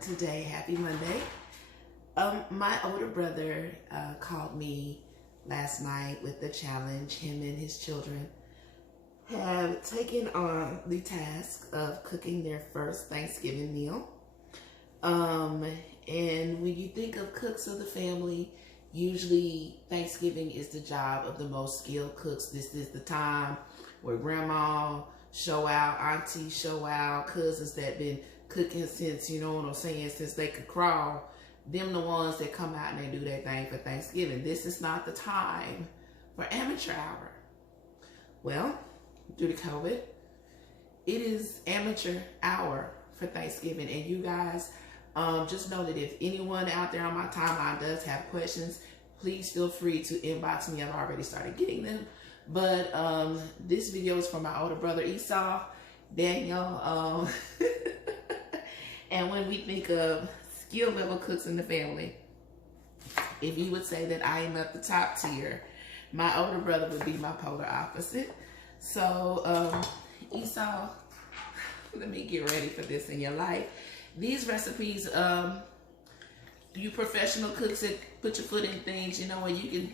today. Happy Monday. My older brother called me last night with the challenge. Him and his children have taken on the task of cooking their first Thanksgiving meal. And when you think of cooks of the family, usually Thanksgiving is the job of the most skilled cooks. This is the time where grandma show out, auntie show out, cousins that been cooking since, you know what I'm saying, since they could crawl. Them the ones that come out and they do their thing for Thanksgiving. This is not the time for amateur hour. Well, due to COVID, it is amateur hour for Thanksgiving. And you guys, just know that if anyone out there on my timeline does have questions, please feel free to inbox me. I've already started getting them. But this video is from my older brother Esau, Daniel. And when we think of skill level cooks in the family, if you would say that I am at the top tier, my older brother would be my polar opposite. So Esau, let me get ready for this in your life. These recipes, you professional cooks that put your foot in things, you know, where you can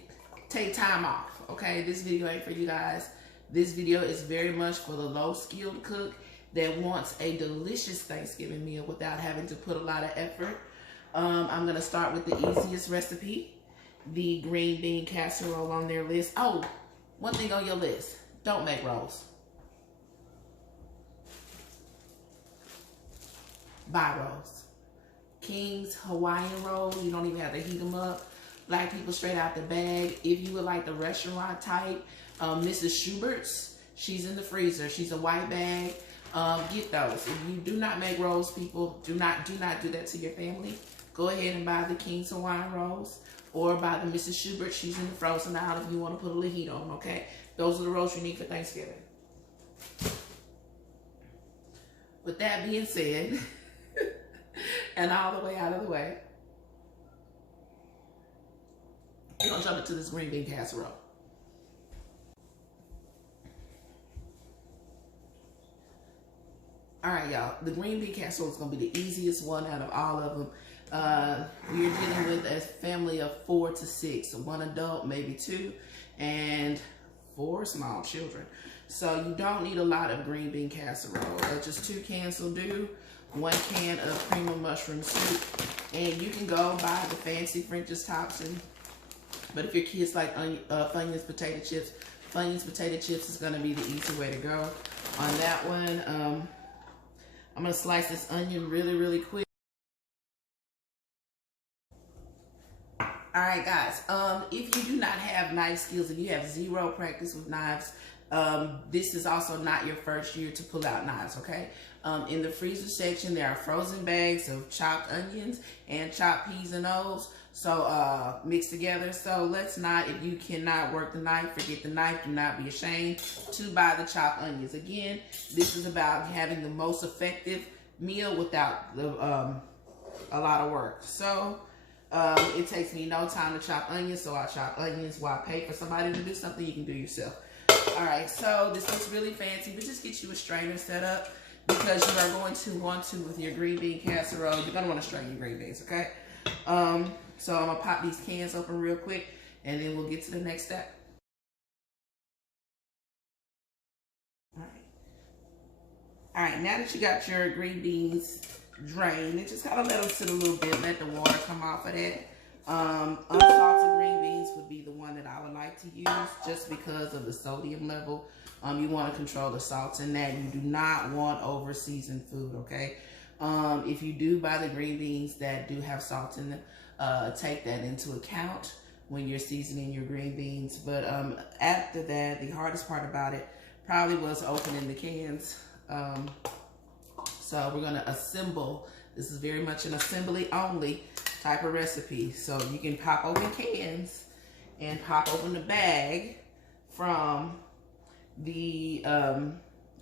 take time off. Okay, this video ain't for you guys. This video is very much for the low skilled cook that wants a delicious Thanksgiving meal without having to put a lot of effort. I'm gonna start with the easiest recipe, the green bean casserole on their list. Oh, one thing on your list, don't make rolls. Buy rolls. King's Hawaiian rolls, you don't even have to heat them up. Black people straight out the bag. If you would like the restaurant type, Mrs. Schubert's, she's in the freezer. She's a white bag. Get those. If you do not make rolls, people, do not do that to your family. Go ahead and buy the King's Hawaiian rolls or buy the Mrs. Schubert. She's in the frozen aisle if you want to put a little heat on them, okay? Those are the rolls you need for Thanksgiving. With that being said, and all the way out of the way, we're gonna jump into this green bean casserole. All right, y'all, the green bean casserole is gonna be the easiest one out of all of them. We're dealing with a family of 4 to 6, so 1 adult, maybe 2, and 4 small children. So you don't need a lot of green bean casserole. Just 2 cans will do. 1 can of cream of mushroom soup, and you can go buy the fancy French's Thompson. But if your kids like Funyuns potato chips, Funyuns potato chips is gonna be the easy way to go. On that one, I'm gonna slice this onion really quick. All right, guys, if you do not have knife skills, if you have 0 practice with knives, this is also not your first year to pull out knives, okay? In the freezer section, there are frozen bags of chopped onions and chopped peas and O's, so mixed together. So let's not, if you cannot work the knife, forget the knife. Do not be ashamed to buy the chopped onions. Again, this is about having the most effective meal without a lot of work. So it takes me no time to chop onions, so I chop onions. While I pay for somebody to do something you can do yourself. All right, so this looks really fancy, but just get you a strainer set up, because you are going to want to, with your green bean casserole, you're gonna want to strain your green beans, okay? So I'm gonna pop these cans open real quick, and then we'll get to the next step. All right, now that you got your green beans drained, and just kind of let them sit a little bit, let the water come off of that. Unsalted green beans would be the one that I would like to use, just because of the sodium level. You want to control the salts in that. You do not want over seasoned food, okay? If you do buy the green beans that do have salt in them, take that into account when you're seasoning your green beans. But after that, the hardest part about it probably was opening the cans. So we're gonna assemble. This is very much an assembly only type of recipe. So you can pop open cans and pop open the bag from the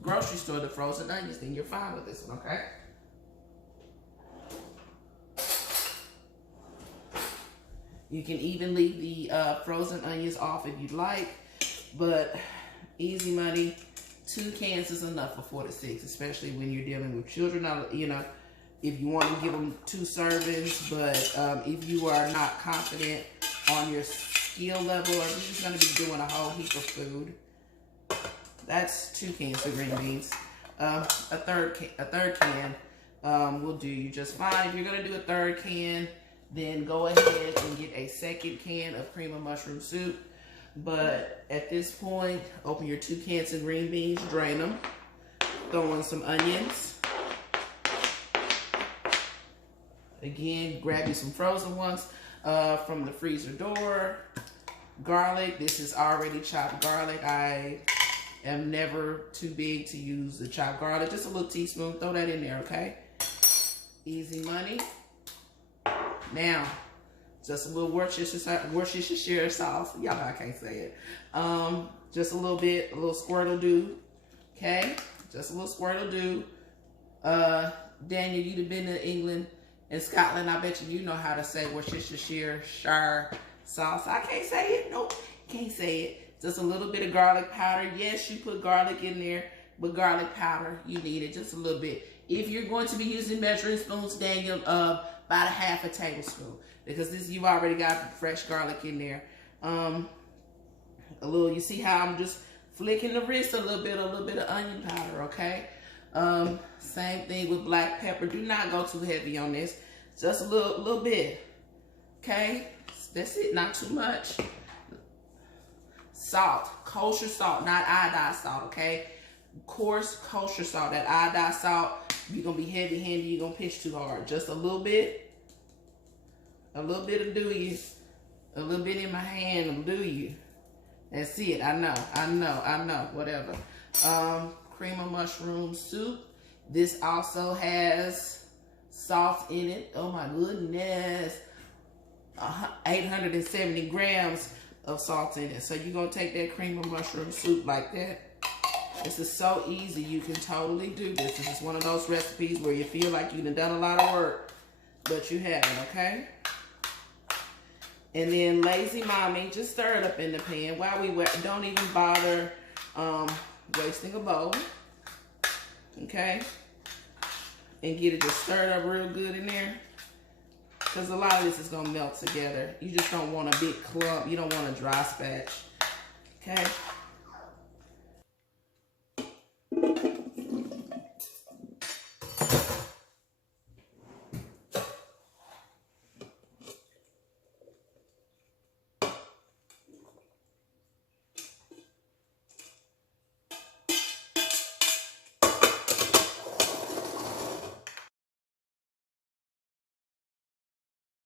grocery store, the frozen onions, then you're fine with this one, okay? You can even leave the frozen onions off if you'd like, but easy money, 2 cans is enough for 4 to 6, especially when you're dealing with children. You know, if you want to give them 2 servings, but if you are not confident on your skill level, or if you're just going to be doing a whole heap of food, that's 2 cans of green beans. A third can will do you just fine. If you're going to do a 3rd can, then go ahead and get a 2nd can of cream of mushroom soup. But at this point, open your 2 cans of green beans, drain them, throw in some onions. Again, grab you some frozen ones from the freezer door. Garlic, this is already chopped garlic. I am never too big to use the chopped garlic. Just a little teaspoon, throw that in there, okay? Easy money. Now, just a little Worcestershire sauce. Y'all know I can't say it. Just a little bit, a little squirt will do. Okay? Just a little squirt will do. Daniel, you'd have been to England and Scotland. I bet you know how to say Worcestershire sauce. I can't say it. Nope. Can't say it. Just a little bit of garlic powder. Yes, you put garlic in there, but garlic powder, you need it just a little bit. If you're going to be using measuring spoons, Daniel, about a half a tablespoon. Because this, you've already got fresh garlic in there. A little, you see how I'm just flicking the wrist a little bit of onion powder, okay? Same thing with black pepper. Do not go too heavy on this. Just a little bit, okay? That's it, not too much. Salt, kosher salt, not iodized salt, okay? Coarse kosher salt. That iodized salt, you're gonna be heavy-handed, you're gonna pitch too hard. Just a little bit. A little bit will do you. A little bit in my hand will do you. That's it. I know. Whatever. Cream of mushroom soup. This also has salt in it. Oh my goodness. 870 grams of salt in it. So you're going to take that cream of mushroom soup like that. This is so easy. You can totally do this. This is one of those recipes where you feel like you've done a lot of work, but you haven't, okay? And then lazy mommy, just stir it up in the pan while we wet. Don't even bother wasting a bowl, okay? And get it just stirred up real good in there, because a lot of this is gonna melt together. You just don't want a big clump. You don't want a dry spatch, okay?